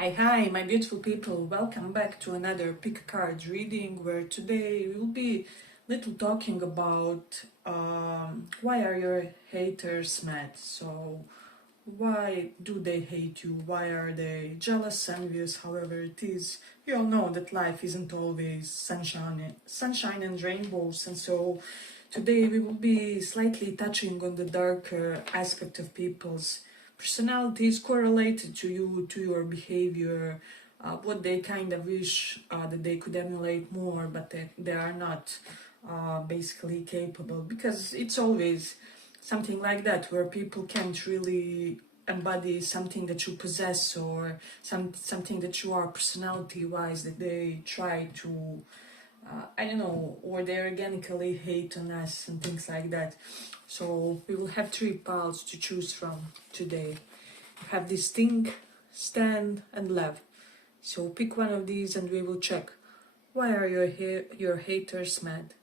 Hi, my beautiful people. Welcome back to another pick card reading where today we'll be little talking about why are your haters mad? So, why do they hate you? Why are they jealous, envious, however it is? We all know that life isn't always sunshine and rainbows, and so today we will be slightly touching on the darker aspect of people's personalities correlated to you, to your behavior, what they kind of wish that they could emulate more, but they are not basically capable. Because it's always something like that where people can't really embody something that you possess or something that you are personality wise, that they try to I don't know, or they organically hate on us and things like that. So we will have three piles to choose from today. You have this think, stand, and love. So pick one of these and we will check. Why are your haters mad?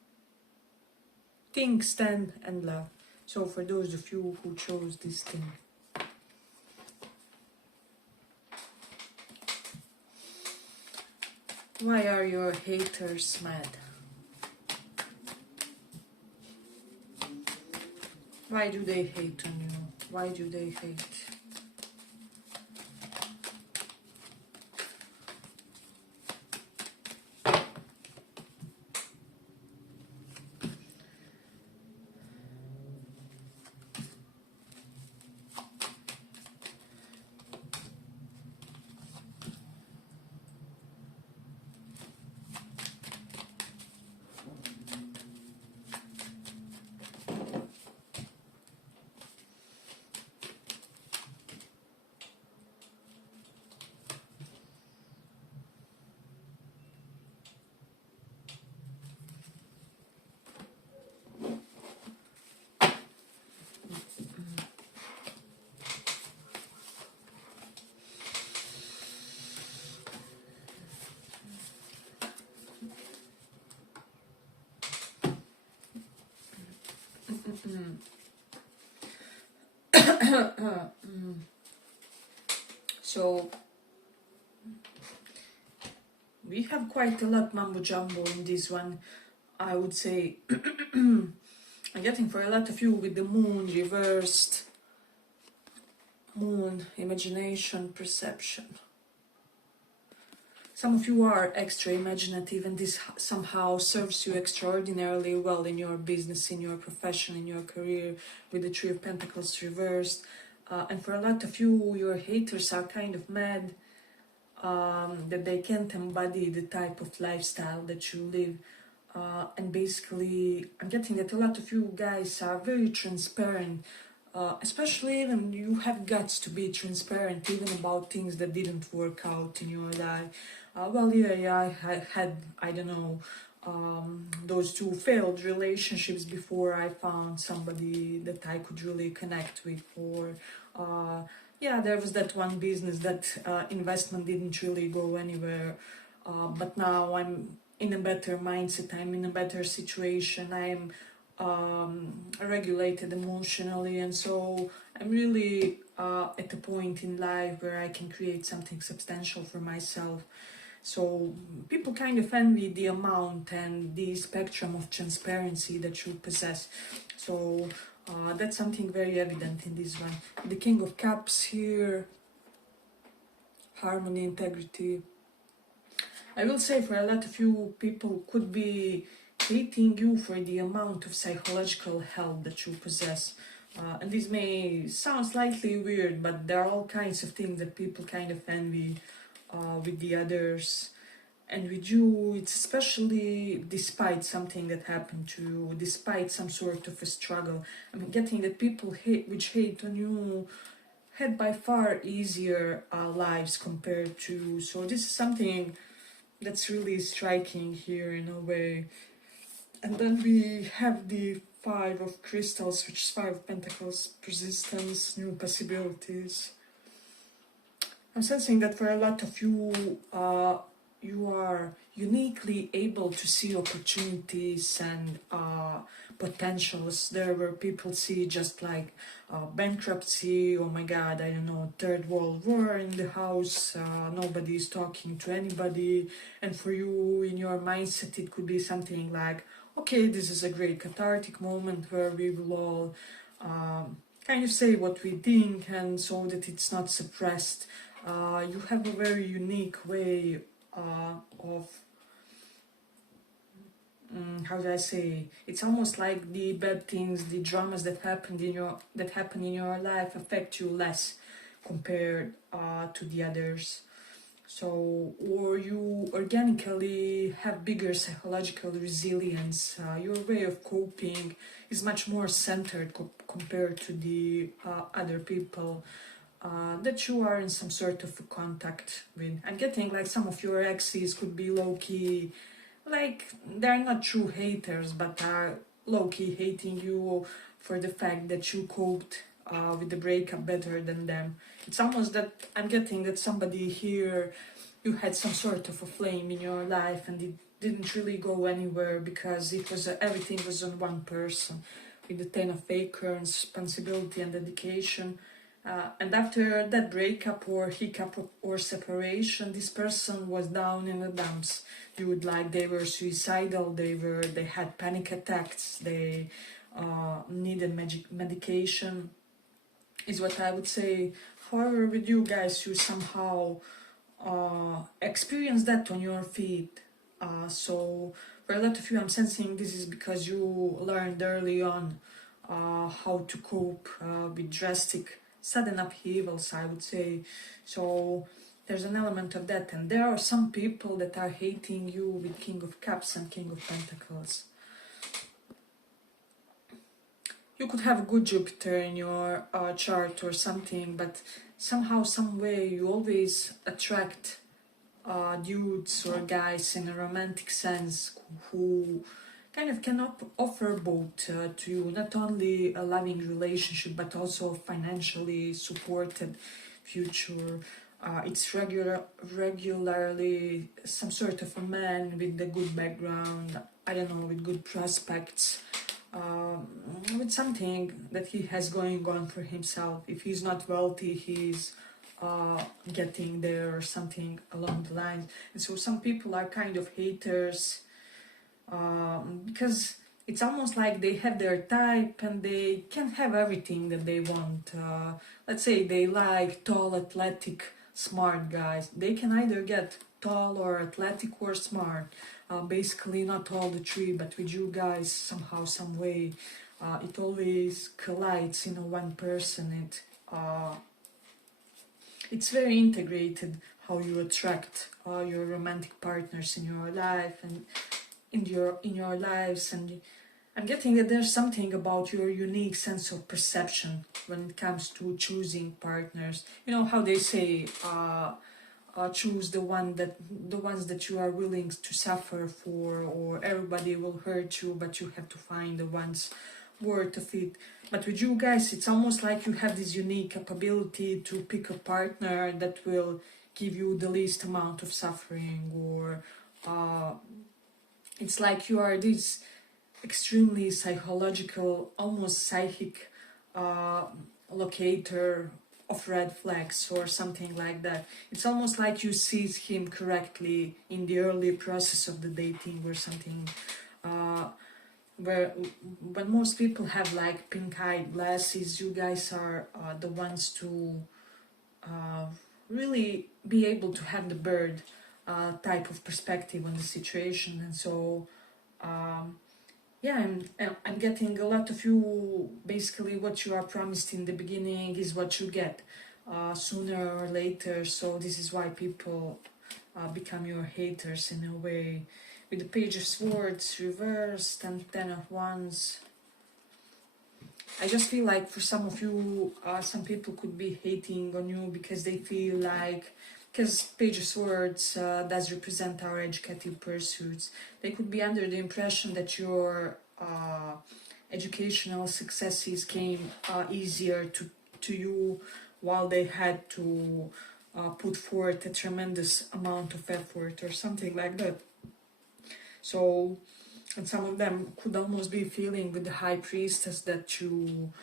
Think, stand, and love. So for those of you who chose this thing. Why are your haters mad? Why do they hate on you? Why do they hate? So we have quite a lot mumbo jumbo in this one. I would say I'm getting for a lot of you with the moon reversed, moon, imagination, perception. Some of you are extra imaginative and this somehow serves you extraordinarily well in your business, in your profession, in your career, with the Three of Pentacles reversed. And for a lot of you, your haters are kind of mad that they can't embody the type of lifestyle that you live. And basically, I'm getting that a lot of you guys are very transparent, especially when you have guts to be transparent, even about things that didn't work out in your life. I had, I don't know, those two failed relationships before I found somebody that I could really connect with. Or, there was that one business that investment didn't really go anywhere, but now I'm in a better mindset, I'm in a better situation, I'm regulated emotionally, and so I'm really at a point in life where I can create something substantial for myself. So people kind of envy the amount and the spectrum of transparency that you possess. So that's something very evident in this one. The King of Cups here, harmony, integrity. I will say for a lot of you, people could be hating you for the amount of psychological health that you possess. And this may sound slightly weird, but there are all kinds of things that people kind of envy with the others. And with you, it's especially despite something that happened to you, despite some sort of a struggle. I'm getting that people hate on you had by far easier lives compared to. So this is something that's really striking here in a way. And then we have the Five of Crystals, which is Five of Pentacles, persistence, new possibilities. I'm sensing that for a lot of you, you are uniquely able to see opportunities and potentials there where people see just like bankruptcy, oh my god, I don't know, third world war in the house, nobody is talking to anybody, and for you in your mindset it could be something like, okay, this is a great cathartic moment where we will all kind of say what we think, and so that it's not suppressed. You have a very unique way of how do I say? It's almost like the bad things, the dramas that happen in your life affect you less compared to the others. So, or you organically have bigger psychological resilience. Your way of coping is much more centered compared to the other people that you are in some sort of contact with. I'm getting like some of your exes could be low-key, like they're not true haters, but are low-key hating you for the fact that you coped with the breakup better than them. It's almost that I'm getting that somebody here, you had some sort of a flame in your life and it didn't really go anywhere because it was everything was on one person with the 10 of acorns, responsibility and dedication. And after that breakup or hiccup or separation, this person was down in the dumps. They were suicidal, they had panic attacks, they needed medication, is what I would say. However, with you guys, you somehow experience that on your feet. So for a lot of you, I'm sensing this is because you learned early on how to cope with drastic sudden upheavals, I would say. So there's an element of that, and there are some people that are hating you with King of Cups and King of Pentacles. You could have a good Jupiter in your chart or something, but somehow, some way, you always attract dudes or guys in a romantic sense who kind of can offer both to you, not only a loving relationship but also financially supported future. It's regularly some sort of a man with a good background, I don't know, with good prospects, with something that he has going on for himself. If he's not wealthy, he's getting there or something along the lines. And so some people are kind of haters because it's almost like they have their type and they can have everything that they want. Let's say they like tall, athletic, smart guys. They can either get tall or athletic or smart. Basically not all the three, but with you guys, somehow, some way, it always collides in one person. It's very integrated how you attract your romantic partners in your life and in your lives. And I'm getting that there's something about your unique sense of perception when it comes to choosing partners. You know how they say, choose the ones that you are willing to suffer for, or everybody will hurt you, but you have to find the ones worth of it. But with you guys, it's almost like you have this unique capability to pick a partner that will give you the least amount of suffering, or it's like you are this extremely psychological, almost psychic locator of red flags or something like that. It's almost like you seize him correctly in the early process of the dating or something. Where when most people have like pink-eyed glasses, you guys are the ones to really be able to have the bird type of perspective on the situation. And so yeah, I'm getting a lot of you, basically what you are promised in the beginning is what you get sooner or later. So this is why people become your haters in a way. With the Page of Swords reversed and 10 of Wands, I just feel like for some of you, some people could be hating on you because they feel like, because Page of Swords does represent our educative pursuits, they could be under the impression that your educational successes came easier to you, while they had to put forth a tremendous amount of effort or something like that. So, and some of them could almost be feeling with the high priestess that you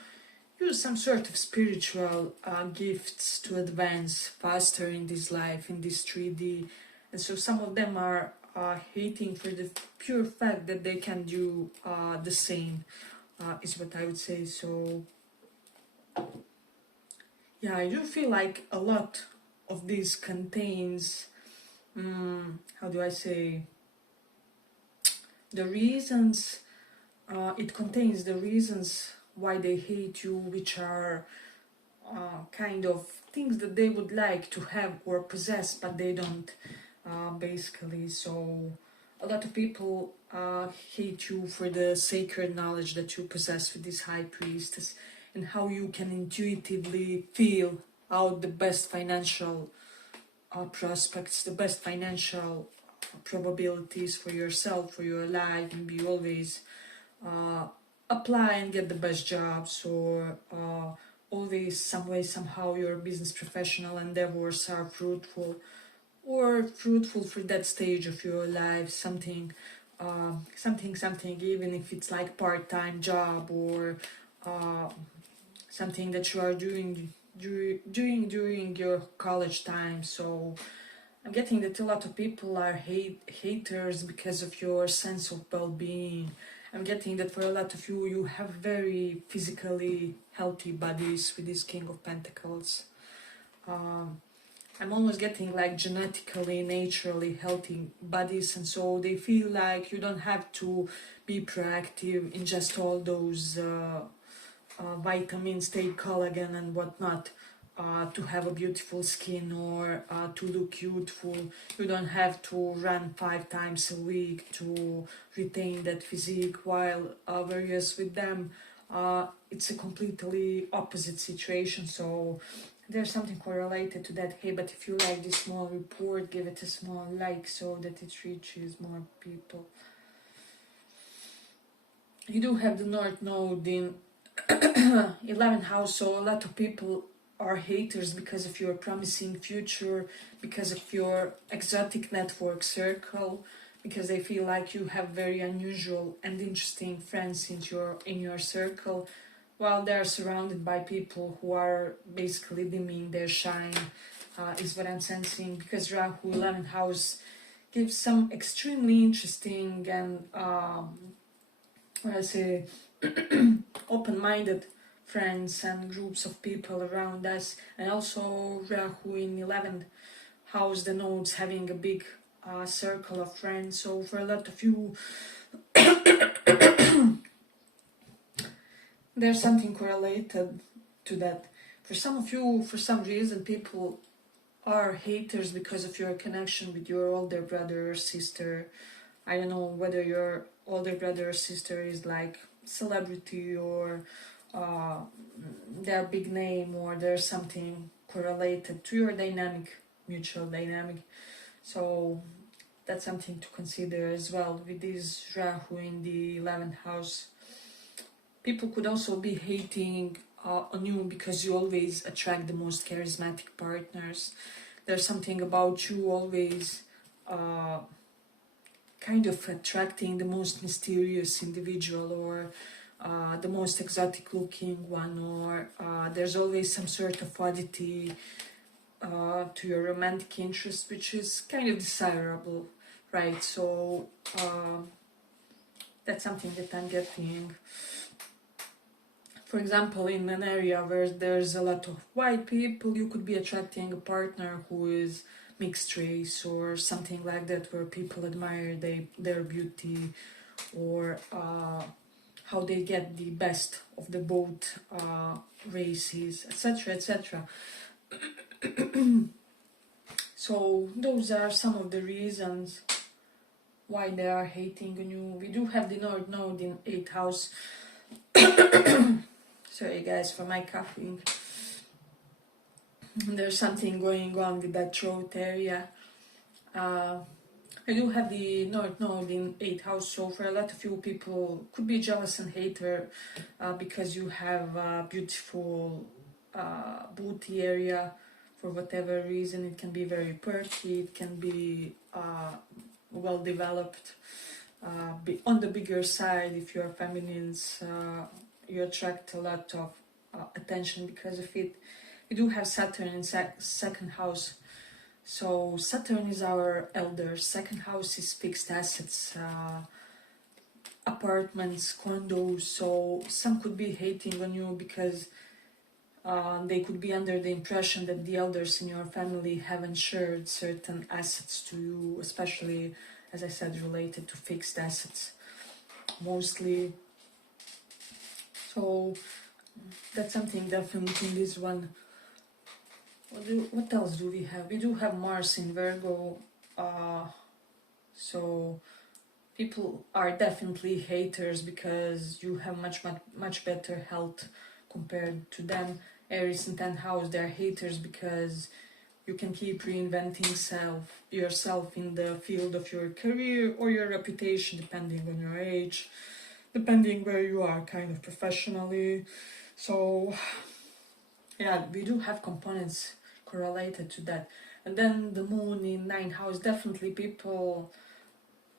use some sort of spiritual gifts to advance faster in this life, in this 3D. And so some of them are hating for the pure fact that they can do the same, is what I would say. So, yeah, I do feel like a lot of this contains, how do I say, the reasons, it contains the reasons why they hate you, which are kind of things that they would like to have or possess, but they don't, basically. So a lot of people hate you for the sacred knowledge that you possess with this high priestess, and how you can intuitively feel out the best financial prospects, the best financial probabilities for yourself, for your life, and be always apply and get the best jobs, or always some way, somehow your business professional endeavors are fruitful, or fruitful for that stage of your life, something, even if it's like part-time job, or something that you are doing during your college time. So I'm getting that a lot of people are haters because of your sense of well-being. I'm getting that for a lot of you, you have very physically healthy bodies with this King of Pentacles. I'm almost getting like genetically, naturally healthy bodies, and so they feel like you don't have to be proactive in just all those vitamins, take collagen and whatnot, to have a beautiful skin, or to look youthful. You don't have to run 5 times a week to retain that physique, while whereas with them it's a completely opposite situation. So there's something correlated to that. Hey, but if you like this small report, give it a small like so that it reaches more people. You do have the North Node in 11th house, so a lot of people are haters because of your promising future, because of your exotic network circle, because they feel like you have very unusual and interesting friends in your circle, while they're surrounded by people who are basically dimming their shine, is what I'm sensing, because Rahu 11th house gives some extremely interesting and what I say open-minded friends and groups of people around us. And also Rahu in 11th house, the nodes having a big circle of friends. So for a lot of you there's something correlated to that. For some of you, for some reason, people are haters because of your connection with your older brother or sister. I don't know whether your older brother or sister is like celebrity, or their big name, or there's something correlated to your dynamic, mutual dynamic. So that's something to consider as well with this Rahu in the 11th house. People could also be hating on you because you always attract the most charismatic partners. There's something about you always kind of attracting the most mysterious individual, or the most exotic looking one, or there's always some sort of oddity to your romantic interest, which is kind of desirable, right? So that's something that I'm getting. For example, in an area where there's a lot of white people, you could be attracting a partner who is mixed race, or something like that, where people admire their beauty, or how they get the best of the both races, etc., etc. So those are some of the reasons why they are hating on you. We do have the North Node in 8th house. Sorry guys for my coughing. There's something going on with that throat area. I do have the North Node in 8th house, so for a lot of you, people could be jealous and hater because you have a beautiful booty area. for whatever reason. It can be very perky, it can be well developed, be on the bigger side. If you're feminines, you attract a lot of attention because of it. We do have Saturn in second house. So Saturn is our elder. Second house is fixed assets, apartments, condos. So some could be hating on you because they could be under the impression that the elders in your family haven't shared certain assets to you, especially, as I said, related to fixed assets, mostly. So that's something definitely in this one. What else do we have? We do have Mars in Virgo, so people are definitely haters because you have much better health compared to them. Aries in 10th house, they're haters because you can keep reinventing yourself in the field of your career or your reputation, depending on your age, depending where you are kind of professionally. So yeah, we do have components correlated to that. And then the moon in 9th house, definitely people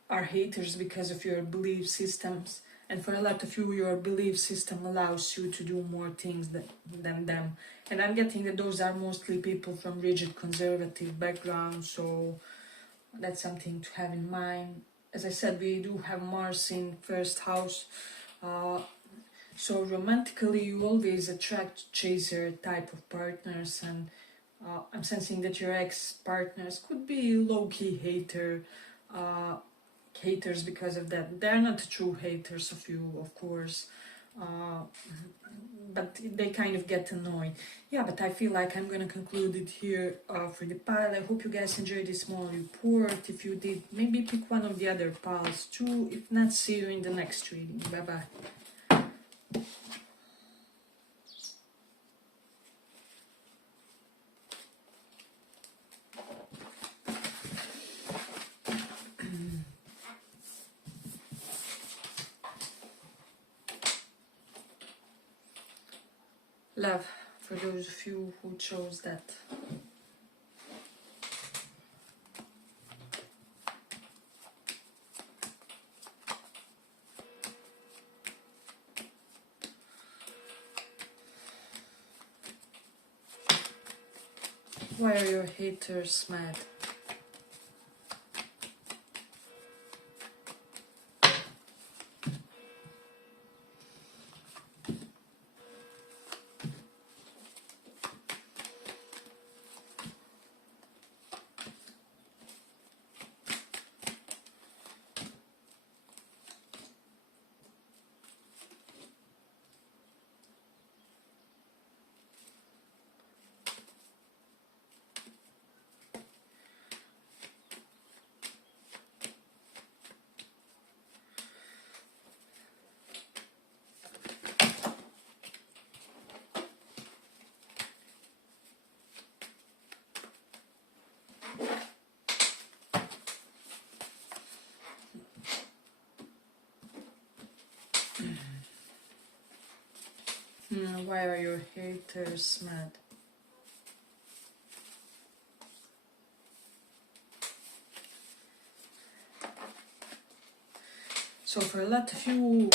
are haters because of your belief systems, and for a lot of you, your belief system allows you to do more things than them. And I'm getting that those are mostly people from rigid conservative backgrounds, so that's something to have in mind. As I said, we do have Mars in first house, so romantically you always attract chaser type of partners, and I'm sensing that your ex-partners could be low-key haters because of that. They're not true haters of you, of course, but they kind of get annoyed. Yeah, but I feel like I'm gonna conclude it here for the pile. I hope you guys enjoyed this small report. If you did, maybe pick one of the other piles too. If not, see you in the next reading. Bye bye. Love for those of you who chose that. Why are your haters mad? Why are your haters mad? So for a lot of you,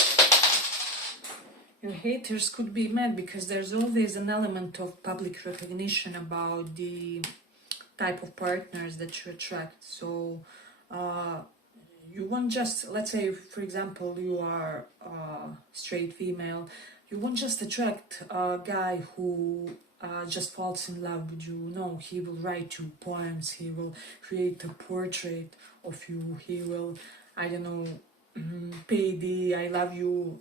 your haters could be mad because there's always an element of public recognition about the type of partners that you attract. So you won't just, let's say for example you are straight female, you won't just attract a guy who just falls in love with you. No, he will write you poems, he will create a portrait of you, he will, I don't know, pay the I love you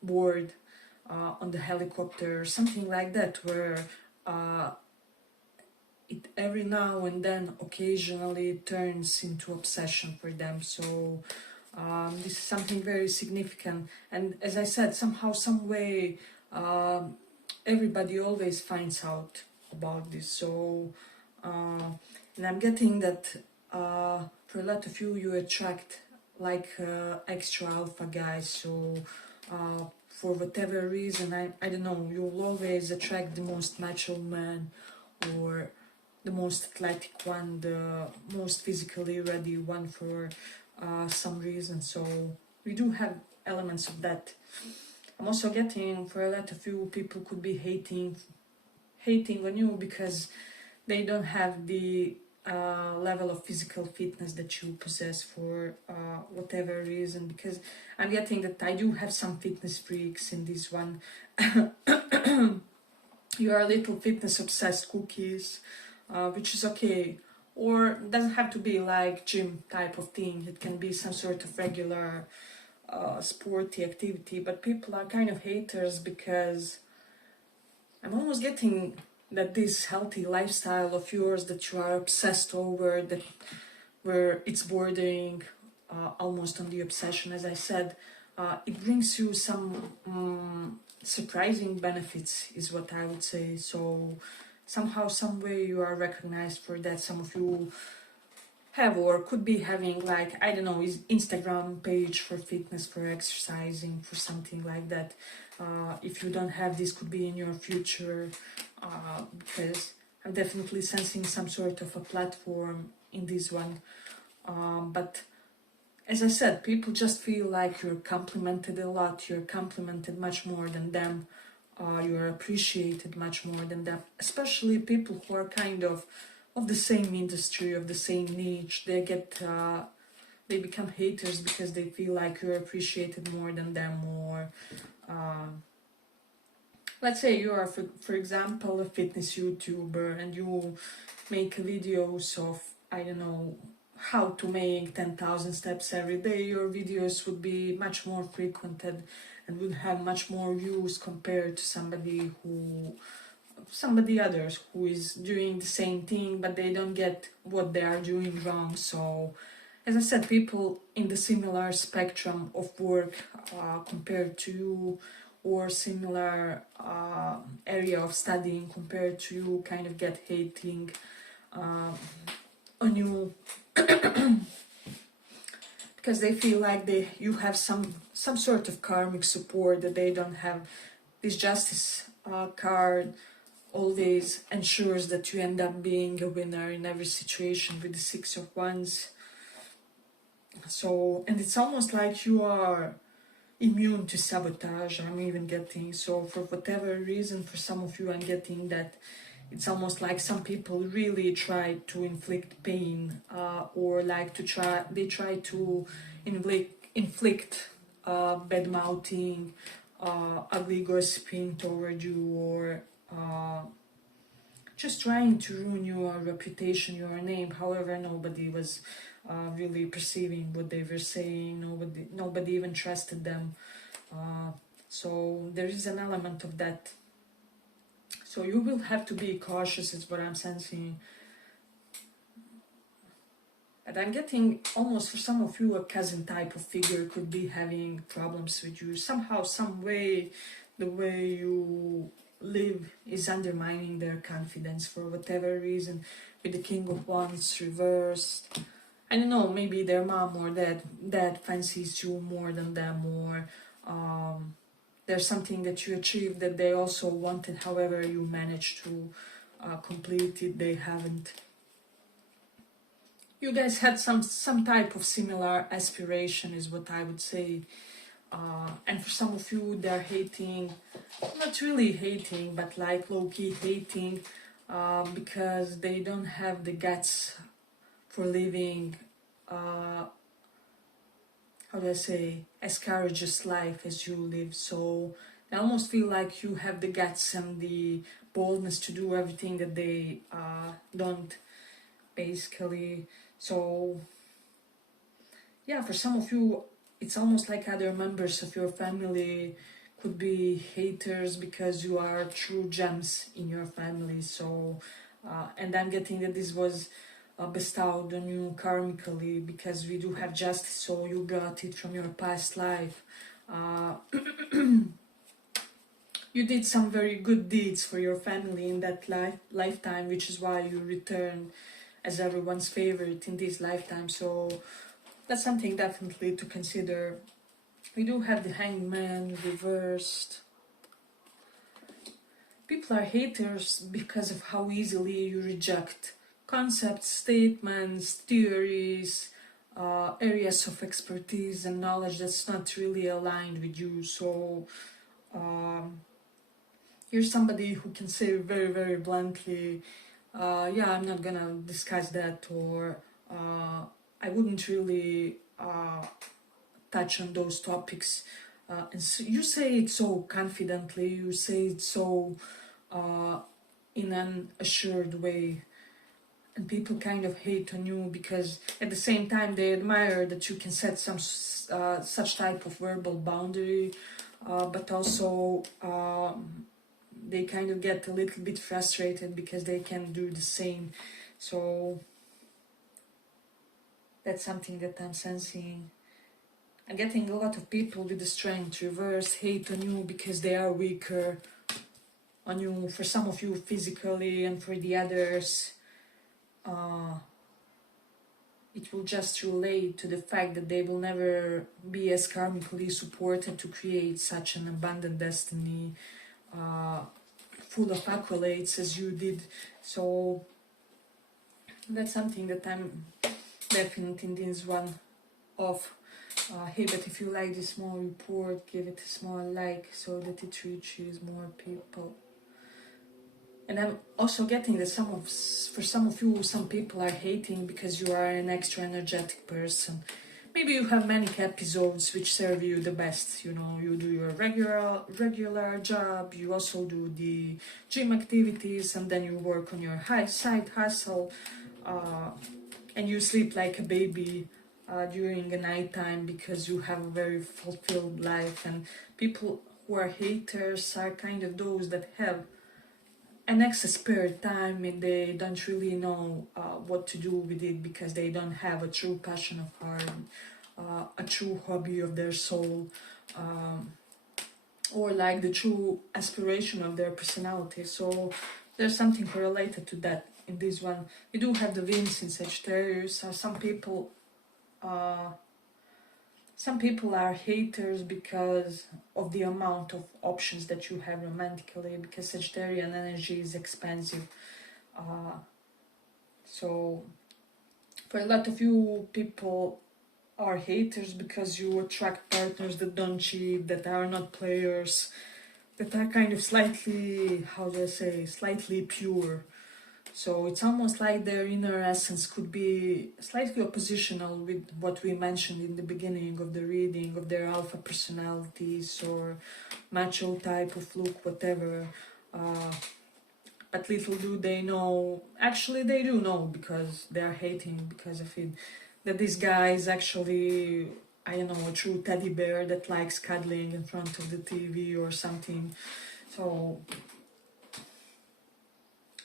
board on the helicopter, something like that, where it every now and then occasionally turns into obsession for them. So this is something very significant, and as I said, somehow, some way, everybody always finds out about this. So and I'm getting that for a lot of you, you attract like extra alpha guys. So for whatever reason, I don't know, you'll always attract the most macho man or the most athletic one, the most physically ready one for some reason. So we do have elements of that. I'm also getting, for a lot of you, people could be hating on you because they don't have the level of physical fitness that you possess for whatever reason. Because I'm getting that I do have some fitness freaks in this one. You are little fitness obsessed cookies, which is okay. Or it doesn't have to be like gym type of thing. It can be some sort of regular sporty activity. But people are kind of haters because I'm almost getting that this healthy lifestyle of yours that you are obsessed over, that where it's bordering almost on the obsession, as I said, it brings you some surprising benefits, is what I would say. So somehow, some way, you are recognized for that. Some of you have or could be having, like, I don't know, Instagram page for fitness, for exercising, for something like that. If you don't have this, could be in your future, because I'm definitely sensing some sort of a platform in this one. But as I said, people just feel like you're complimented a lot, you're complimented much more than them, you're appreciated much more than them, especially people who are kind of the same industry, of the same niche. They become haters because they feel like you're appreciated more than them, or let's say you are, for example, a fitness YouTuber and you make videos of, I don't know, how to make 10,000 steps every day. Your videos would be much more frequented and would have much more views compared to somebody others who is doing the same thing, but they don't get what they are doing wrong. So as I said, people in the similar spectrum of work compared to you, or similar area of studying compared to you, kind of get hating on you because they feel like you have some sort of karmic support that they don't have. This justice card always ensures that you end up being a winner in every situation with the Six of Wands. So, and it's almost like you are immune to sabotage, I'm even getting. So for whatever reason, for some of you, I'm getting that it's almost like some people really try to inflict pain, or like they try to inflict bad mouthing, ugly gossiping toward you, or just trying to ruin your reputation, your name. However, nobody was really perceiving what they were saying. Nobody even trusted them. So there is an element of that. So you will have to be cautious, is what I'm sensing. And I'm getting almost, for some of you, a cousin type of figure could be having problems with you. Somehow, some way, the way you live is undermining their confidence for whatever reason. With the King of Wands reversed, I don't know, maybe their mom or dad fancies you more than them, or there's something that you achieved that they also wanted, however you managed to complete it, they haven't. You guys had some type of similar aspiration, is what I would say. And for some of you, they're hating, not really hating, but like low-key hating, because they don't have the guts for living, how do I say, as courageous life as you live. So I almost feel like you have the guts and the boldness to do everything that they don't, basically. So yeah, for some of you, it's almost like other members of your family could be haters because you are true gems in your family. So and I'm getting that this was bestowed on you karmically, because we do have justice, so you brought it from your past life. You did some very good deeds for your family in that lifetime, which is why you returned as everyone's favorite in this lifetime. So that's something definitely to consider. We do have the Hangman reversed. people are haters because of how easily you reject concepts, statements, theories, areas of expertise and knowledge that's not really aligned with you. So you're somebody who can say very, very bluntly, yeah, I'm not gonna discuss that, or I wouldn't really touch on those topics. And so you say it so confidently, you say it so in an assured way, and people kind of hate on you because at the same time they admire that you can set some such type of verbal boundary, but also they kind of get a little bit frustrated because they can do the same. So that's something that I'm sensing. I'm getting a lot of people with the strength reverse hate on you because they are weaker on you, for some of you physically, and for the others it will just relate to the fact that they will never be as karmically supported to create such an abundant destiny full of accolades as you did. So that's something that I'm definitely in this one of. Hey, but if you like this small report, give it a small like so that it reaches more people. And I'm also getting that for some of you, some people are hating because you are an extra energetic person. Maybe you have manic episodes which serve you the best. You know, you do your regular job, you also do the gym activities, and then you work on your side hustle, and you sleep like a baby during the night time because you have a very fulfilled life. And people who are haters are kind of those that have an excess spare time and they don't really know what to do with it because they don't have a true passion of heart, a true hobby of their soul, or like the true aspiration of their personality. So there's something correlated to that in this one. We do have the Venus in Sagittarius. Some people are haters because of the amount of options that you have romantically, because Sagittarian energy is expansive. So for a lot of you, people are haters because you attract partners that don't cheat, that are not players, that are kind of slightly, how do I say, slightly pure. So it's almost like their inner essence could be slightly oppositional with what we mentioned in the beginning of the reading, of their alpha personalities or macho type of look, whatever. But little do they know, actually they do know because they are hating because of it, that this guy is actually, I don't know, a true teddy bear that likes cuddling in front of the TV or something. So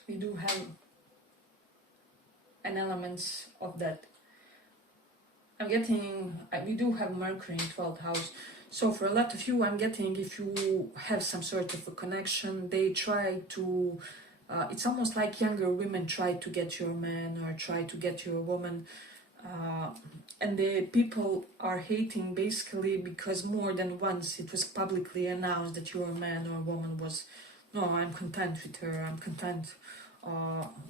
we do have an elements of that. We do have Mercury in 12th house. So for a lot of you, I'm getting, if you have some sort of a connection, they try to, it's almost like younger women try to get your man or try to get your woman. And the people are hating basically because more than once it was publicly announced that your man or woman was, no, I'm content with her, I'm content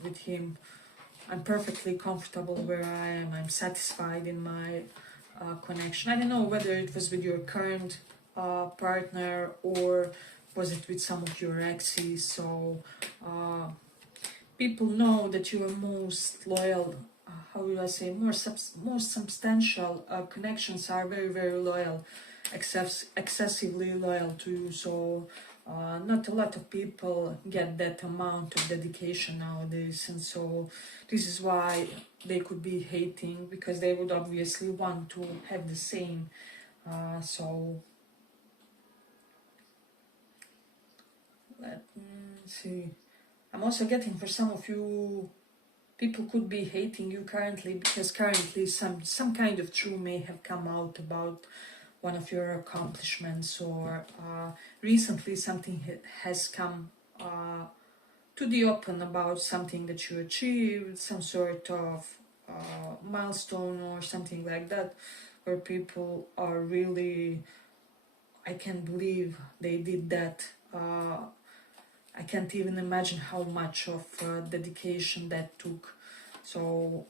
with him, I'm perfectly comfortable where I am, I'm satisfied in my connection. I don't know whether it was with your current partner or was it with some of your exes. So people know that you are most loyal, how do I say, most substantial connections are very, very loyal, excessively loyal to you. So not a lot of people get that amount of dedication nowadays, and so this is why they could be hating, because they would obviously want to have the same. So let me see. I'm also getting, for some of you, people could be hating you currently because currently some kind of truth may have come out about one of your accomplishments, or recently something has come to the open about something that you achieved, some sort of milestone or something like that, where people are really, I can't believe they did that. I can't even imagine how much of dedication that took. So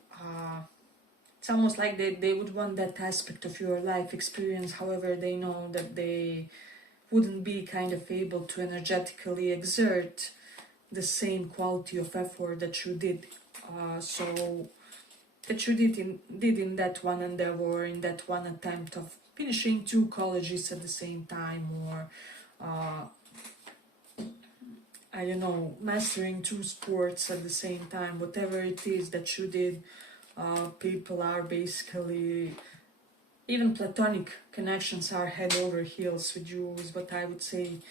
it's almost like they would want that aspect of your life experience, however they know that they wouldn't be kind of able to energetically exert the same quality of effort that you did. So that you did in that one endeavor, in that one attempt of finishing 2 colleges at the same time, or I don't know, mastering 2 sports at the same time, whatever it is that you did. People are basically, even platonic connections are head over heels with you, is what I would say.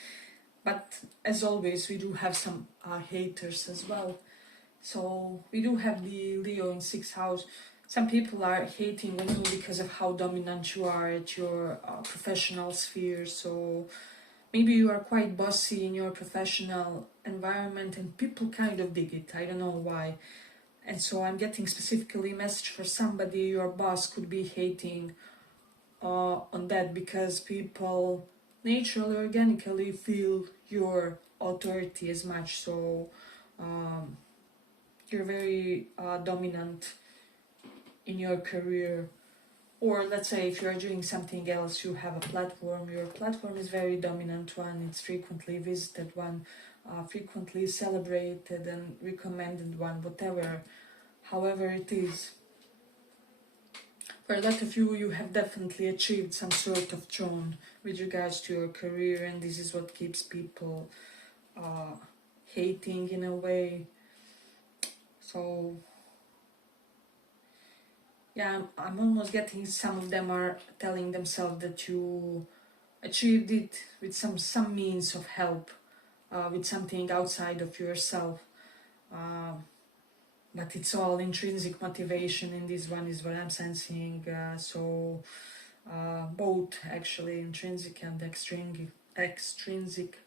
But as always, we do have some haters as well. So we do have the Leo in 6th house. Some people are hating on you because of how dominant you are at your professional sphere. So maybe you are quite bossy in your professional environment and people kind of dig it. I don't know why. And so I'm getting specifically a message for somebody. Your boss could be hating on that because people naturally, organically feel your authority as much. So you're very dominant in your career, or let's say if you're doing something else, you have a platform, your platform is very dominant one, it's frequently visited one, frequently celebrated and recommended one, whatever, however it is. For a lot of you, you have definitely achieved some sort of throne with regards to your career, and this is what keeps people hating in a way. So yeah, I'm almost getting some of them are telling themselves that you achieved it with some means of help, with something outside of yourself. But it's all intrinsic motivation in this one is what I'm sensing. So both actually intrinsic and extrinsic,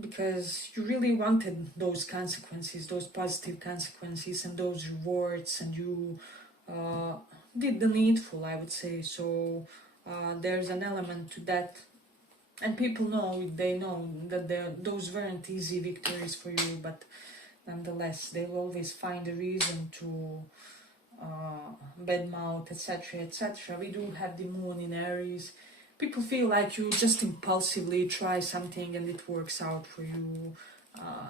because you really wanted those consequences, those positive consequences and those rewards, and you did the needful, I would say. So there's an element to that, and people know, they know that those weren't easy victories for you, but nonetheless they will always find a reason to badmouth, etc., etc. We do have the moon in Aries. People feel like you just impulsively try something and it works out for you.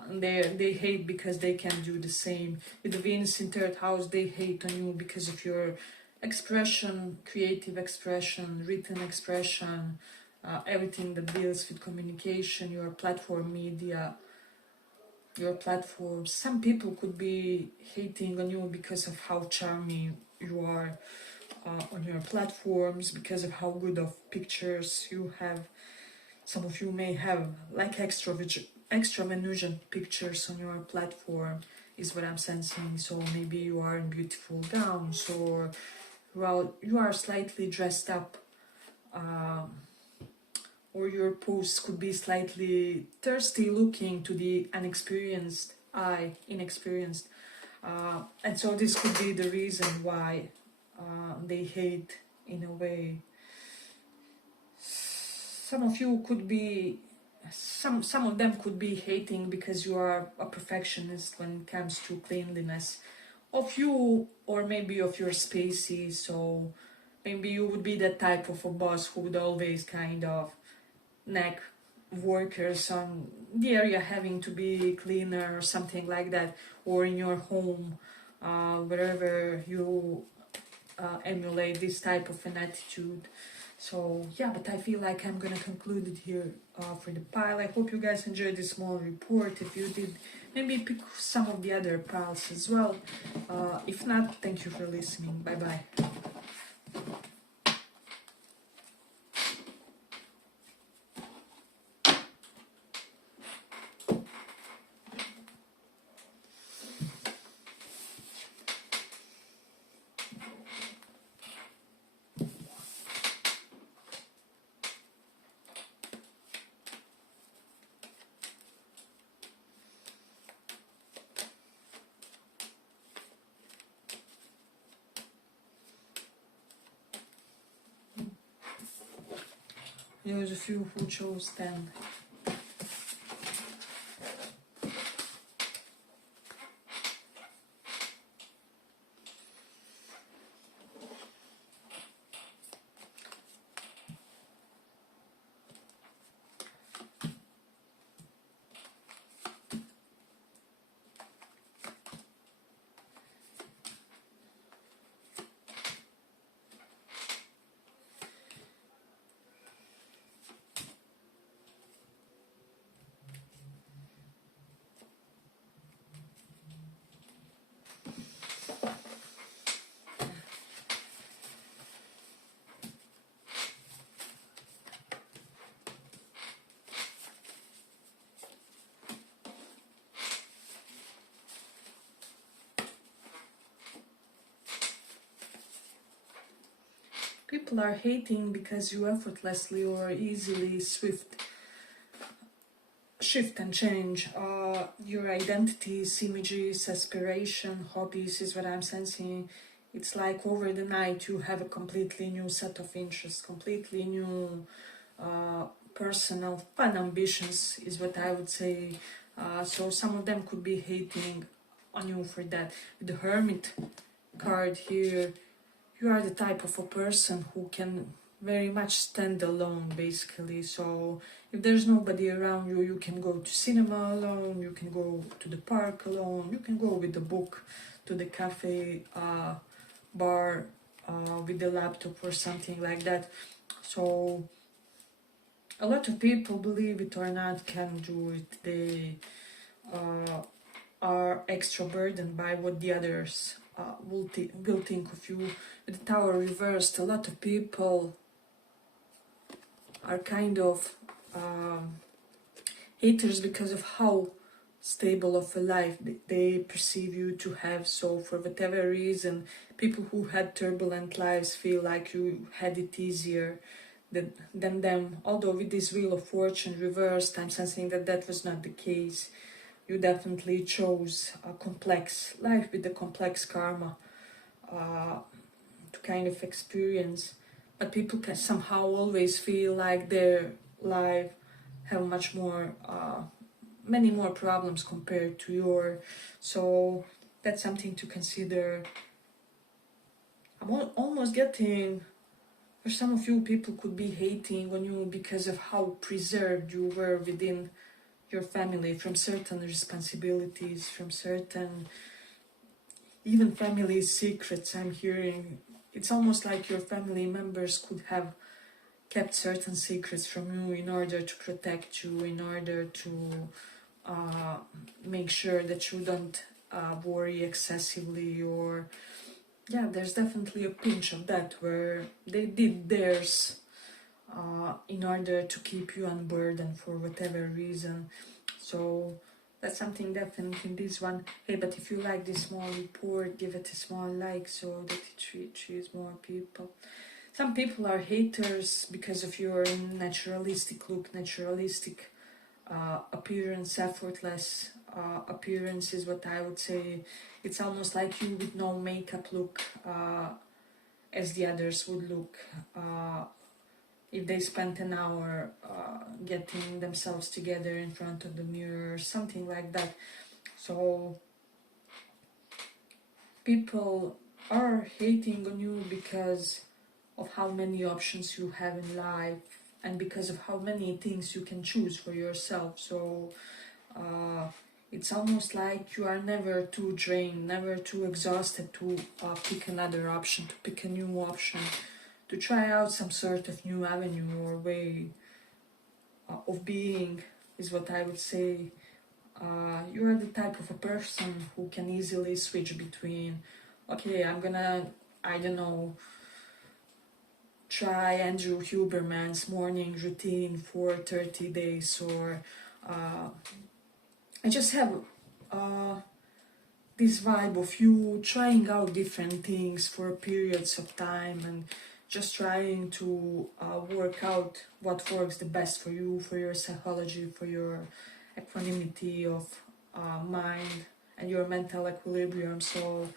And they hate because they can do the same. With the Venus in 3rd house, they hate on you because of your expression, creative expression, written expression, everything that deals with communication, your platform media, your platforms. Some people could be hating on you because of how charming you are on your platforms, because of how good of pictures you have. Some of you may have like extra Venusian pictures on your platform, is what I'm sensing. So maybe you are in beautiful gowns, or well, you are slightly dressed up, or your posts could be slightly thirsty looking to the inexperienced eye, and so this could be the reason why they hate in a way. Some of you could be, some of them could be hating because you are a perfectionist when it comes to cleanliness of you, or maybe of your species. So maybe you would be that type of a boss who would always kind of nag workers on the area having to be cleaner or something like that, or in your home, wherever you emulate this type of an attitude. So yeah, but I feel like I'm gonna conclude it here for the pile. I hope you guys enjoyed this small report. If you did, maybe pick some of the other piles as well. If not, thank you for listening. Bye bye. There was a few who chose 10. people are hating because you effortlessly or easily shift and change your identities, images, aspiration, hobbies is what I'm sensing. It's like over the night you have a completely new set of interests, completely new personal fun ambitions is what I would say. So some of them could be hating on you for that. With the Hermit card here, you are the type of a person who can very much stand alone, basically. So if there's nobody around you, you can go to cinema alone, you can go to the park alone, you can go with the book to the cafe, bar, with the laptop or something like that. So a lot of people, believe it or not, can do it. They are extra burdened by what the others will think of you. With the Tower reversed, a lot of people are kind of haters because of how stable of a life they perceive you to have. So for whatever reason, people who had turbulent lives feel like you had it easier than them. Although with this Wheel of Fortune reversed, I'm sensing that that was not the case. You definitely chose a complex life with a complex karma to kind of experience. But people can somehow always feel like their life have much more, many more problems compared to your. So that's something to consider. I'm almost getting, for some of you, people could be hating on you because of how preserved you were within your family, from certain responsibilities, from certain, even family secrets I'm hearing. It's almost like your family members could have kept certain secrets from you in order to protect you, in order to make sure that you don't worry excessively. Or yeah, there's definitely a pinch of that where they did theirs in order to keep you unburdened for whatever reason. So that's something definite in this one. Hey, but if you like this small report, give it a small like so that it reaches more people. Some people are haters because of your naturalistic look, naturalistic appearance, effortless appearance is what I would say. It's almost like you with no makeup look as the others would look if they spent an hour getting themselves together in front of the mirror, something like that. So people are hating on you because of how many options you have in life and because of how many things you can choose for yourself. So it's almost like you are never too drained, never too exhausted to pick another option, to pick a new option, to try out some sort of new avenue or way of being, is what I would say. You are the type of a person who can easily switch between, okay, I'm gonna, I don't know, try Andrew Huberman's morning routine for 30 days, or I just have this vibe of you trying out different things for periods of time and just trying to work out what works the best for you, for your psychology, for your equanimity of mind and your mental equilibrium. So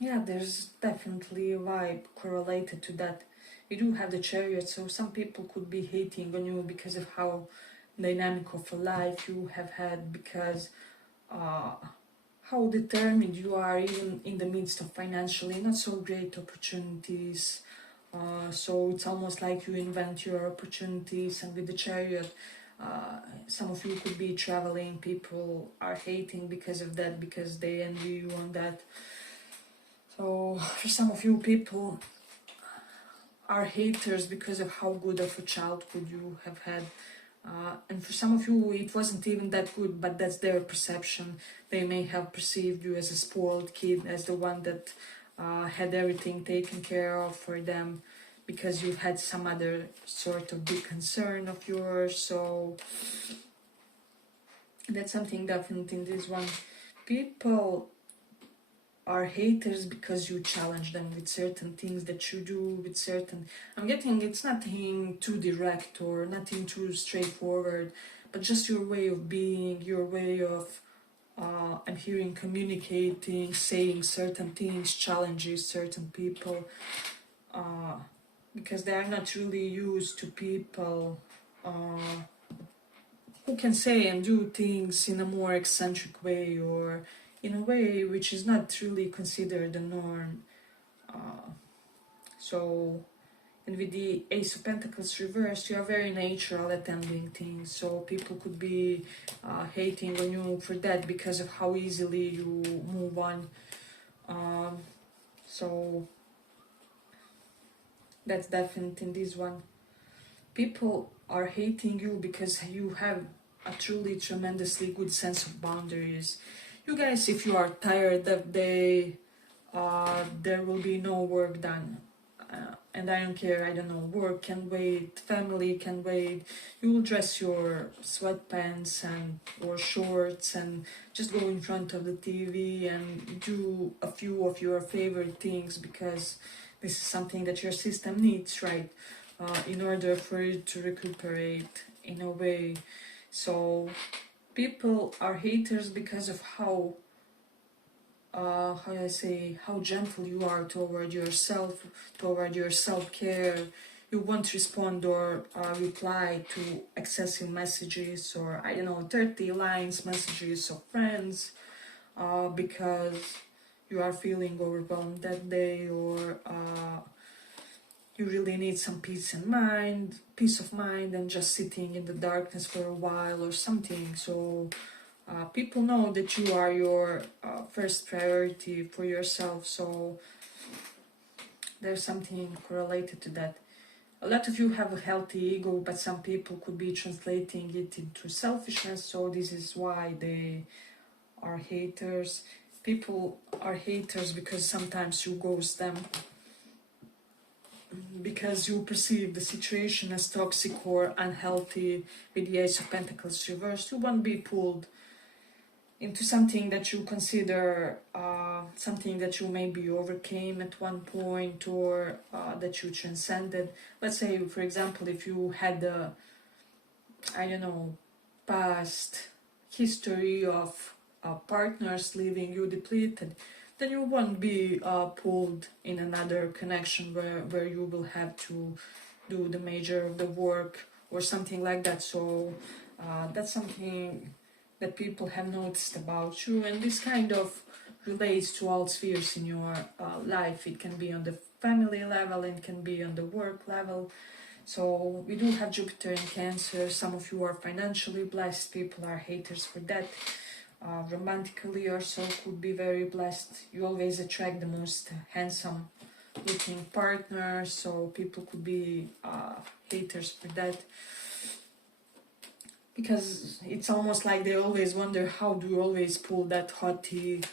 yeah, there's definitely a vibe correlated to that. You do have the Chariot, so some people could be hating on you because of how dynamic of a life you have had, because how determined you are even in the midst of financially not so great opportunities. So it's almost like you invent your opportunities, and with the Chariot, some of you could be traveling. People are hating because of that, because they envy you on that. So for some of you, people are haters because of how good of a childhood you have had. And for some of you, it wasn't even that good, but that's their perception. They may have perceived you as a spoiled kid, as the one that had everything taken care of for them, because you've had some other sort of big concern of yours. So that's something definite in this one. People are haters because you challenge them with certain things that you do, with certain, I'm getting, it's nothing too direct or nothing too straightforward, but just your way of being, your way of I'm hearing communicating, saying certain things, challenges certain people, because they are not really used to people who can say and do things in a more eccentric way, or in a way which is not really considered the norm. So, and with the Ace of Pentacles reversed, you are very natural at ending things. So people could be hating on you for that because of how easily you move on. So that's definite in this one. People are hating you because you have a truly tremendously good sense of boundaries. You guys, if you are tired that day, there will be no work done. And I don't care, I don't know, work can wait, family can wait. You will dress your sweatpants and or shorts and just go in front of the TV and do a few of your favorite things, because this is something that your system needs, right? In order for it to recuperate in a way. So people are haters because of how do I say, how gentle you are toward yourself, toward your self-care. You won't respond or reply to excessive messages, or I don't know, 30 lines messages of friends, because you are feeling overwhelmed that day, or you really need some peace of mind, and just sitting in the darkness for a while or something. So people know that you are your first priority for yourself, so there's something correlated to that. A lot of you have a healthy ego, but some people could be translating it into selfishness, so this is why they are haters. People are haters because sometimes you ghost them, because you perceive the situation as toxic or unhealthy. With the Ace of Pentacles reversed, you won't be pulled into something that you consider something that you maybe overcame at one point, or that you transcended. Let's say, for example, if you had a, I don't know, past history of partners leaving you depleted, then you won't be pulled in another connection where you will have to do the major of the work or something like that. So that's something that people have noticed about you, and this kind of relates to all spheres in your life. It can be on the family level, it can be on the work level. So we do have Jupiter in Cancer. Some of you are financially blessed, people are haters for that. Romantically also could be very blessed. You always attract the most handsome looking partner, so people could be haters for that, because it's almost like they always wonder, how do you always pull that hottie,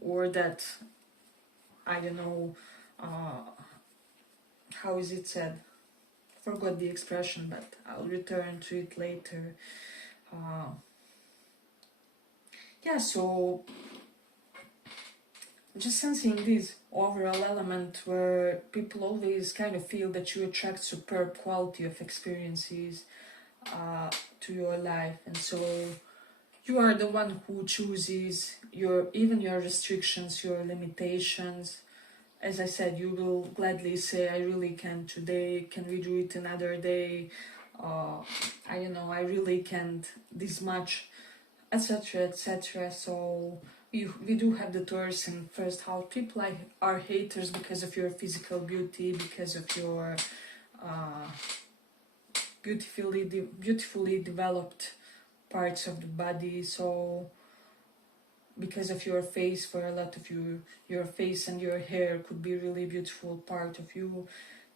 or that, I don't know, how is it said? Forgot the expression, but I'll return to it later. Yeah, so just sensing this overall element where people always kind of feel that you attract superb quality of experiences to your life, and so you are the one who chooses even your restrictions, your limitations. As I said, you will gladly say, I really can't today, can we do it another day, I don't know, I really can't this much, etc, etc. So we do have the Taurus in first house. People are haters because of your physical beauty, because of your beautifully developed parts of the body. So because of your face, for a lot of you, your face and your hair could be really beautiful part of you.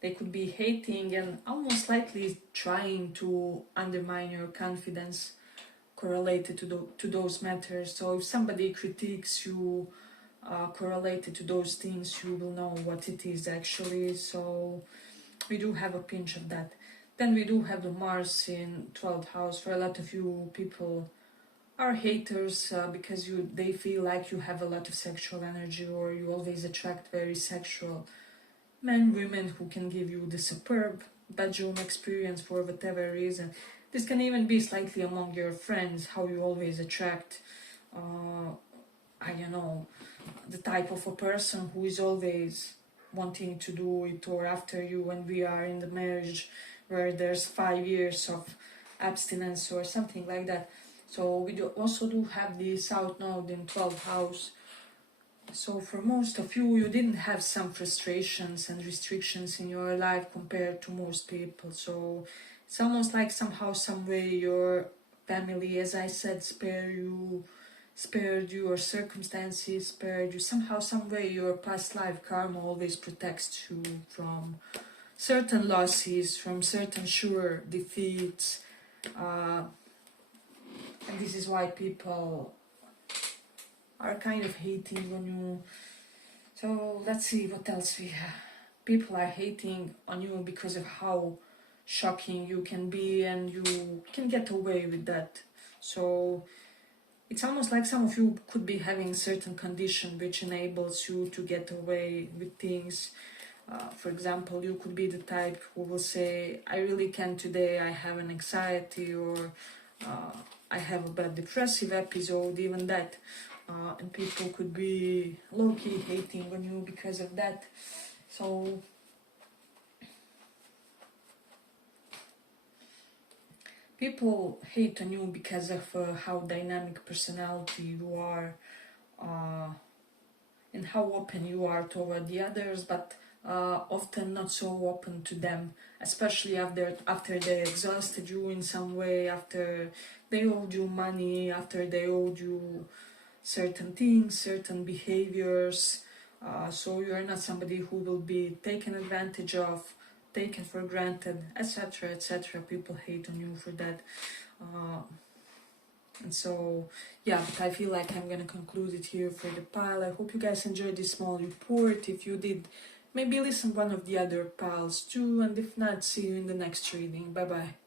They could be hating and almost likely trying to undermine your confidence correlated to those matters. So if somebody critiques you correlated to those things, you will know what it is actually. So we do have a pinch of that. Then we do have the Mars in 12th house. For a lot of you, people are haters because they feel like you have a lot of sexual energy, or you always attract very sexual men, women who can give you the superb bedroom experience for whatever reason. This can even be slightly among your friends, how you always attract, I don't know, the type of a person who is always wanting to do it, or after you when we are in the marriage where there's 5 years of abstinence or something like that. So we also do have the South Node in 12th house. So for most of you, you didn't have some frustrations and restrictions in your life compared to most people. So it's almost like somehow, some way your family, as I said, spared you, or circumstances spared you. Somehow, some way your past life karma always protects you from certain losses, from certain sure defeats. And this is why people are kind of hating on you. So let's see what else we have. People are hating on you because of how shocking you can be, and you can get away with that. So it's almost like some of you could be having certain condition which enables you to get away with things. For example, you could be the type who will say, I really can't today, I have an anxiety, or I have a bad depressive episode, even that. And people could be low-key hating on you because of that. So people hate on you because of how dynamic personality you are, and how open you are toward the others, but often not so open to them, especially after they exhausted you in some way, after they owed you money, after they owed you certain things, certain behaviors. So you're not somebody who will be taken advantage of, taken for granted, etc., etc. People hate on you for that. And so, yeah, but I feel like I'm gonna conclude it here for the pile. I hope you guys enjoyed this small report. If you did, maybe listen one of the other piles too, and if not, see you in the next reading. Bye bye.